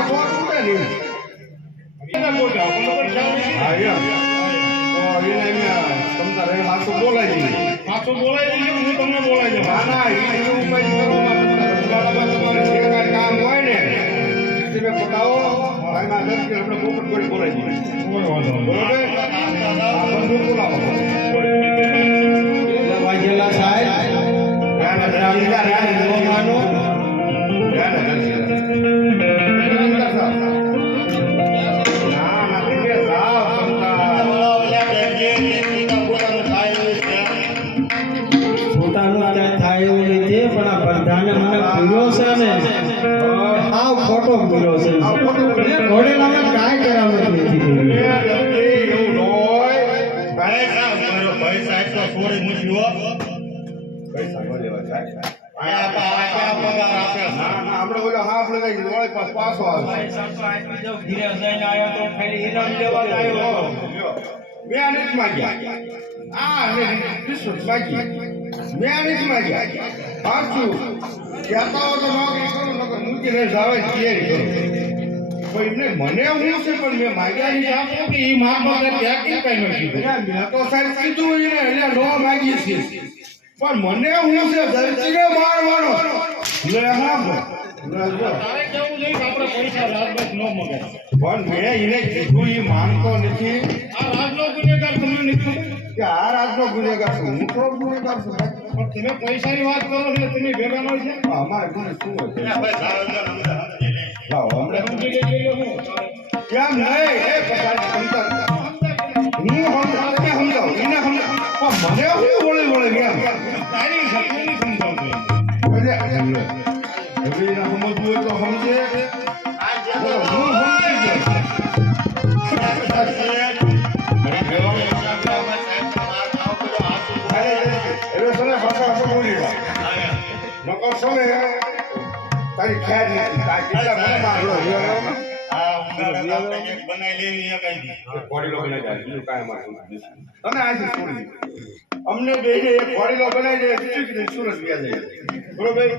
આમાં સો તૂટે નહીં બોલાય નહીં પાછું તમારે કામ હોય ને તમે પતાવો ભાઈમાં દસ કે બોલાવો સાહેબ રામ રામ પ્રધાને મને પૂર્યો છે ને આ ખોટો પૂર્યો છે ઘોડે ખોટો કાંઈ કરાવ્યું નથી. મેં માંગ્યા. માંગી. મેં. પાછું કહેતા તો નકર મૂકીને જ આવે કરો. મને હું છે પણ મેં માંગ્યા નહીં આપો કે ઈ માગવા કે ત્યાં કેમ કાંઈ ન કીધું? એટલે મેં તો સાહેબ કીધું એને એટલે નો માંગીએ છે પણ મને હું છે ધરતીને મારવાનો લે હા તારે કેવું કે પૈસા રાજભાઈ ન મગાય. પણ મેં એને કીધું એ માનતો નથી. આ રાજનો ગુનેગાર તમને નથી કે આ રાજનો ગુનેગાર છું હું તો ગુનેગાર છું પણ તમે પૈસાની વાત કરો ને તમે ભેગા ન છે? અમારે ગુને શું હોય? કેમ નહીં? એ પચાસ પંદર હું એને સમજાવું એને સમજાવું. પણ મને હું વળી વળી કેમ? તારી એટલે સમજવું હોય તો સમજે. તારી ખ્યાલ નથી તારી મને મારે અમને બે એક ઘોડીલો બનાવી દે સુરત વ્યા જાય બરોબર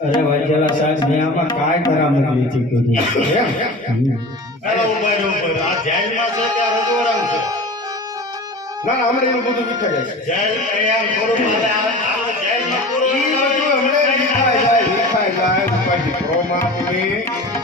અરે વાંચેલા સાહેબ મેં આમાં કાંઈ કરામત લીધી કરી ના ના અમને એનું બધું વિખાઈ જાય અમને વિખાઈ જાય જાય.